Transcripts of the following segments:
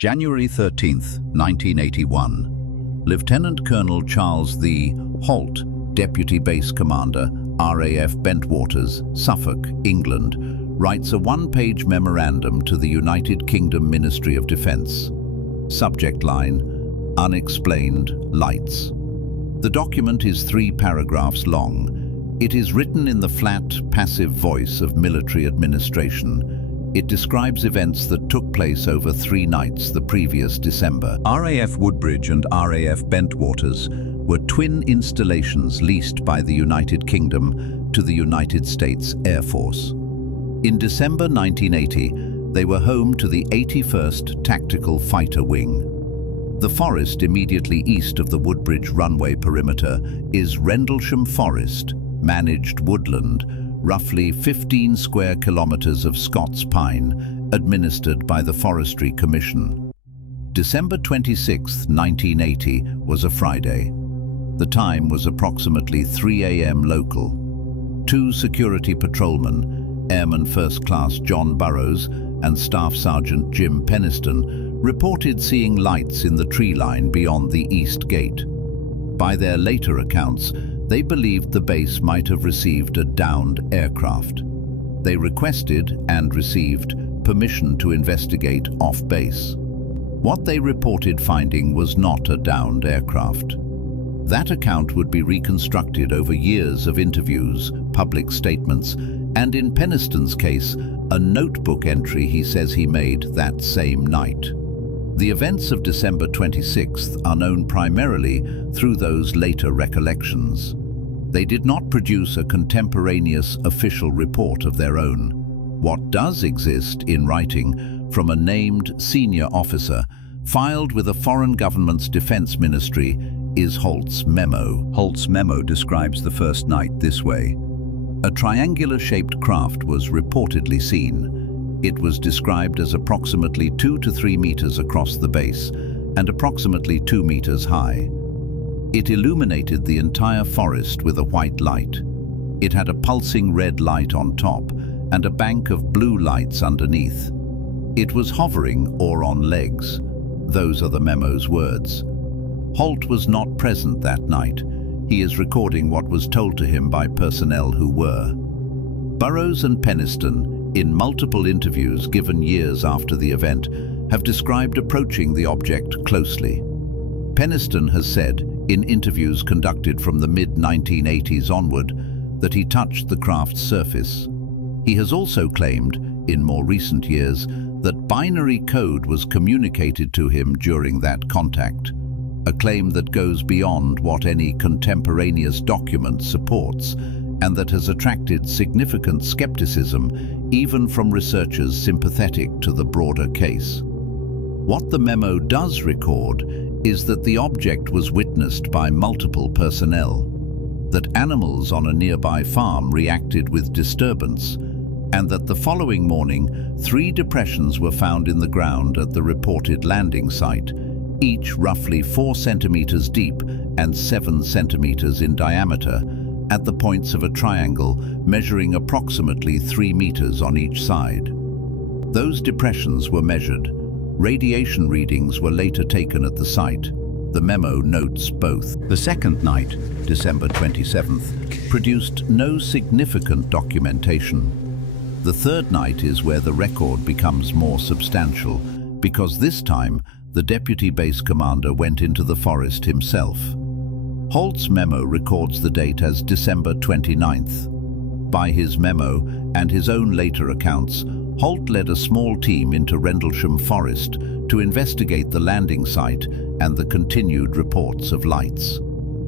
January 13th, 1981. Lieutenant Colonel Charles the Holt, Deputy Base Commander, RAF Bentwaters, Suffolk, England, writes a one-page memorandum to the United Kingdom Ministry of Defence. Subject line: Unexplained Lights. The document is 3 paragraphs long. It is written in the flat, passive voice of military administration. It describes events that took place over 3 nights the previous December. RAF Woodbridge and RAF Bentwaters were twin installations leased by the United Kingdom to the United States Air Force. In December 1980, they were home to the 81st Tactical Fighter Wing. The forest immediately east of the Woodbridge runway perimeter is Rendlesham Forest, managed woodland, roughly 15 square kilometers of Scots pine, administered by the Forestry Commission. December 26, 1980 was a Friday. The time was approximately 3 a.m. local. 2 security patrolmen, Airman First Class John Burrows and Staff Sergeant Jim Peniston, reported seeing lights in the tree line beyond the east gate. By their later accounts, they believed the base might have received a downed aircraft. They requested and received permission to investigate off-base. What they reported finding was not a downed aircraft. That account would be reconstructed over years of interviews, public statements, and in Peniston's case, a notebook entry he says he made that same night. The events of December 26th are known primarily through those later recollections. They did not produce a contemporaneous official report of their own. What does exist in writing from a named senior officer filed with a foreign government's defense ministry is Holt's memo. Holt's memo describes the first night this way. A triangular-shaped craft was reportedly seen. It was described as approximately 2 to 3 meters across the base and approximately 2 meters high. It illuminated the entire forest with a white light. It had a pulsing red light on top and a bank of blue lights underneath. It was hovering or on legs. Those are the memo's words. Holt was not present that night. He is recording what was told to him by personnel who were. Burrows and Peniston, in multiple interviews given years after the event, have described approaching the object closely. Peniston has said, in interviews conducted from the mid-1980s onward, that he touched the craft's surface. He has also claimed, in more recent years, that binary code was communicated to him during that contact, a claim that goes beyond what any contemporaneous document supports and that has attracted significant skepticism even from researchers sympathetic to the broader case. What the memo does record is that the object was witnessed by multiple personnel, that animals on a nearby farm reacted with disturbance, and that the following morning 3 depressions were found in the ground at the reported landing site, each roughly 4 centimeters deep and 7 centimeters in diameter, at the points of a triangle measuring approximately 3 meters on each side. Those depressions were measured. Radiation readings were later taken at the site. The memo notes both. The second night, December 27th, produced no significant documentation. The third night is where the record becomes more substantial, because this time the deputy base commander went into the forest himself. Holt's memo records the date as December 29th. By his memo and his own later accounts, Holt led a small team into Rendlesham Forest to investigate the landing site and the continued reports of lights.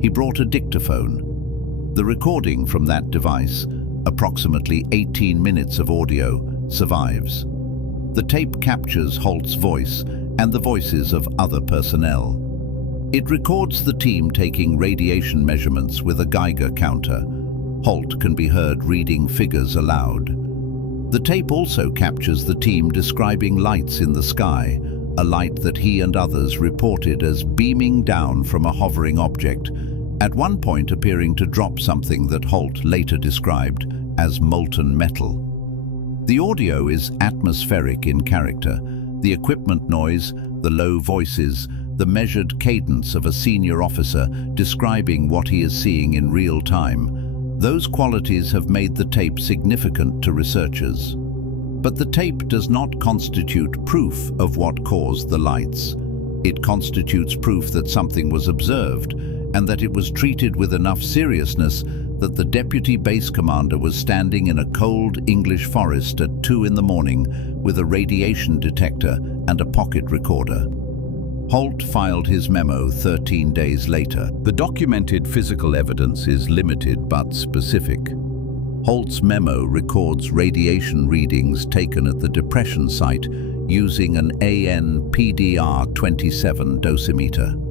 He brought a dictaphone. The recording from that device, approximately 18 minutes of audio, survives. The tape captures Holt's voice and the voices of other personnel. It records the team taking radiation measurements with a Geiger counter. Holt can be heard reading figures aloud. The tape also captures the team describing lights in the sky, a light that he and others reported as beaming down from a hovering object, at one point appearing to drop something that Holt later described as molten metal. The audio is atmospheric in character. The equipment noise, the low voices, the measured cadence of a senior officer describing what he is seeing in real time, those qualities have made the tape significant to researchers. But the tape does not constitute proof of what caused the lights. It constitutes proof that something was observed and that it was treated with enough seriousness that the deputy base commander was standing in a cold English forest at 2 in the morning with a radiation detector and a pocket recorder. Holt filed his memo 13 days later. The documented physical evidence is limited but specific. Holt's memo records radiation readings taken at the depression site using an AN/PDR-27 dosimeter.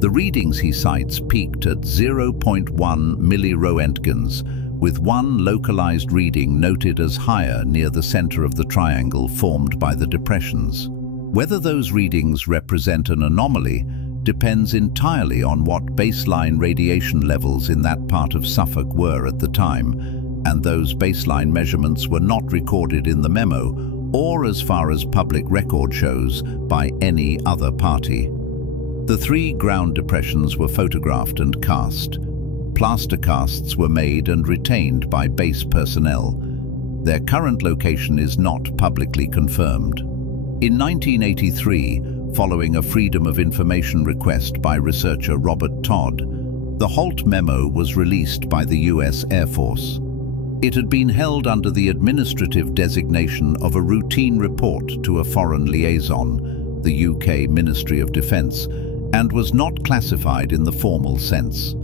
The readings he cites peaked at 0.1 milliroentgens, with one localized reading noted as higher near the center of the triangle formed by the depressions. Whether those readings represent an anomaly depends entirely on what baseline radiation levels in that part of Suffolk were at the time, and those baseline measurements were not recorded in the memo, or as far as public record shows, by any other party. The 3 ground depressions were photographed and cast. Plaster casts were made and retained by base personnel. Their current location is not publicly confirmed. In 1983, following a Freedom of Information request by researcher Robert Todd, the Holt memo was released by the US Air Force. It had been held under the administrative designation of a routine report to a foreign liaison, the UK Ministry of Defence, and was not classified in the formal sense.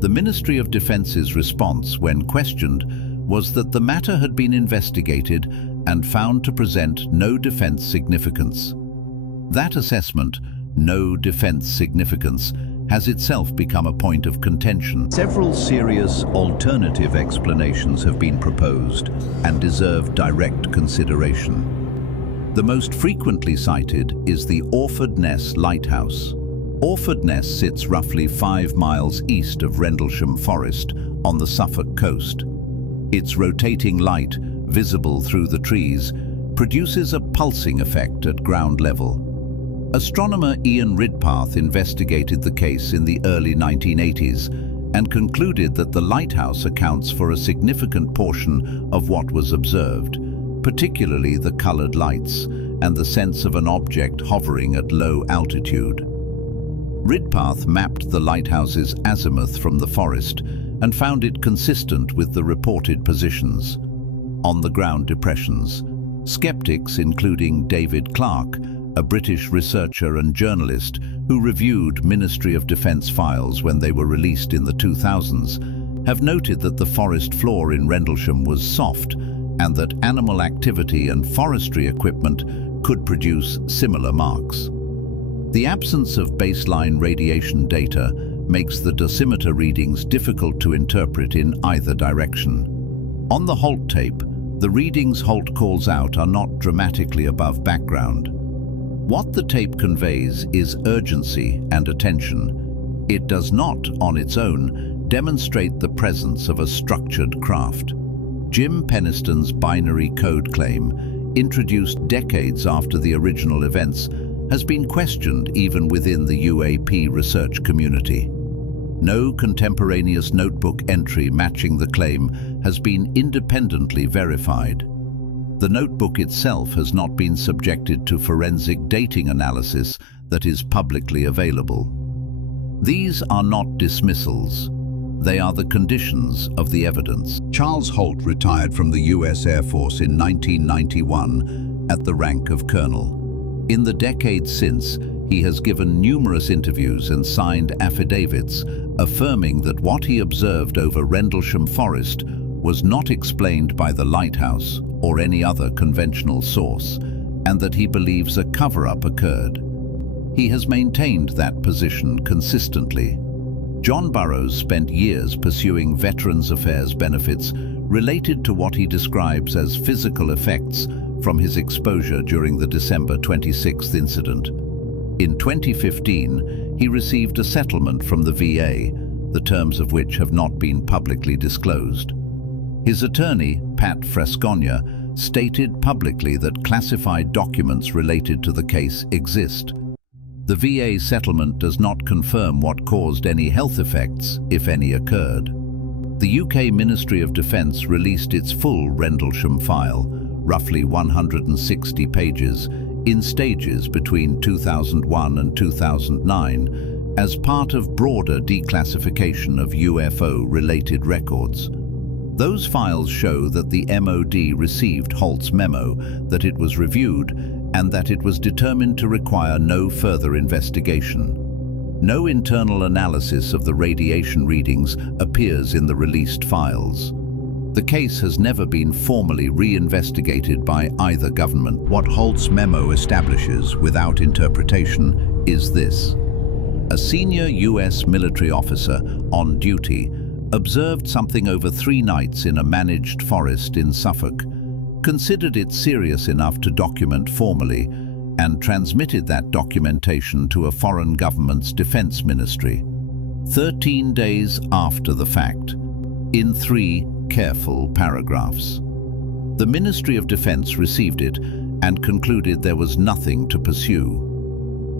The Ministry of Defence's response, when questioned, was that the matter had been investigated and found to present no defence significance. That assessment, no defence significance, has itself become a point of contention. Several serious alternative explanations have been proposed and deserve direct consideration. The most frequently cited is the Orford Ness Lighthouse. Orford Ness sits roughly 5 miles east of Rendlesham Forest on the Suffolk coast. Its rotating light, visible through the trees, produces a pulsing effect at ground level. Astronomer Ian Ridpath investigated the case in the early 1980s and concluded that the lighthouse accounts for a significant portion of what was observed, particularly the colored lights and the sense of an object hovering at low altitude. Ridpath mapped the lighthouse's azimuth from the forest and found it consistent with the reported positions. On the ground depressions, skeptics, including David Clarke, a British researcher and journalist who reviewed Ministry of Defence files when they were released in the 2000s, have noted that the forest floor in Rendlesham was soft and that animal activity and forestry equipment could produce similar marks. The absence of baseline radiation data makes the dosimeter readings difficult to interpret in either direction. On the Holt tape, the readings Holt calls out are not dramatically above background. What the tape conveys is urgency and attention. It does not, on its own, demonstrate the presence of a structured craft. Jim Penniston's binary code claim, introduced decades after the original events, has been questioned even within the UAP research community. No contemporaneous notebook entry matching the claim has been independently verified. The notebook itself has not been subjected to forensic dating analysis that is publicly available. These are not dismissals. They are the conditions of the evidence. Charles Holt retired from the US Air Force in 1991 at the rank of colonel. In the decades since, he has given numerous interviews and signed affidavits affirming that what he observed over Rendlesham Forest was not explained by the lighthouse or any other conventional source, and that he believes a cover-up occurred. He has maintained that position consistently. John Burroughs spent years pursuing Veterans Affairs benefits related to what he describes as physical effects from his exposure during the December 26th incident. In 2015, he received a settlement from the VA, the terms of which have not been publicly disclosed. His attorney, Pat Fresconia, stated publicly that classified documents related to the case exist. The VA settlement does not confirm what caused any health effects, if any occurred. The UK Ministry of Defence released its full Rendlesham file, roughly 160 pages, in stages between 2001 and 2009, as part of broader declassification of UFO-related records. Those files show that the MOD received Holt's memo, that it was reviewed, and that it was determined to require no further investigation. No internal analysis of the radiation readings appears in the released files. The case has never been formally re-investigated by either government. What Holt's memo establishes, without interpretation, is this. A senior US military officer on duty observed something over 3 nights in a managed forest in Suffolk, considered it serious enough to document formally, and transmitted that documentation to a foreign government's defense ministry. 13 days after the fact, in 3 careful paragraphs. The Ministry of Defense received it and concluded there was nothing to pursue.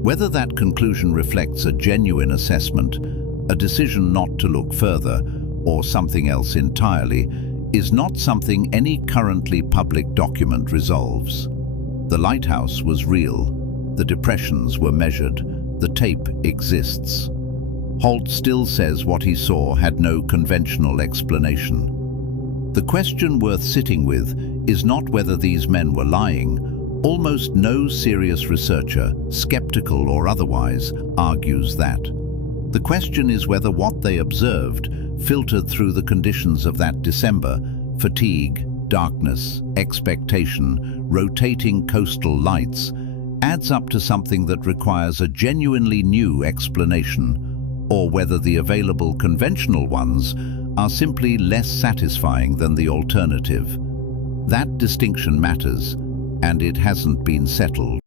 Whether that conclusion reflects a genuine assessment, a decision not to look further, or something else entirely, is not something any currently public document resolves. The lighthouse was real, the depressions were measured, the tape exists. Holt still says what he saw had no conventional explanation. The question worth sitting with is not whether these men were lying. Almost no serious researcher, skeptical or otherwise, argues that. The question is whether what they observed, filtered through the conditions of that December, fatigue, darkness, expectation, rotating coastal lights, adds up to something that requires a genuinely new explanation, or whether the available conventional ones are simply less satisfying than the alternative. That distinction matters, and it hasn't been settled.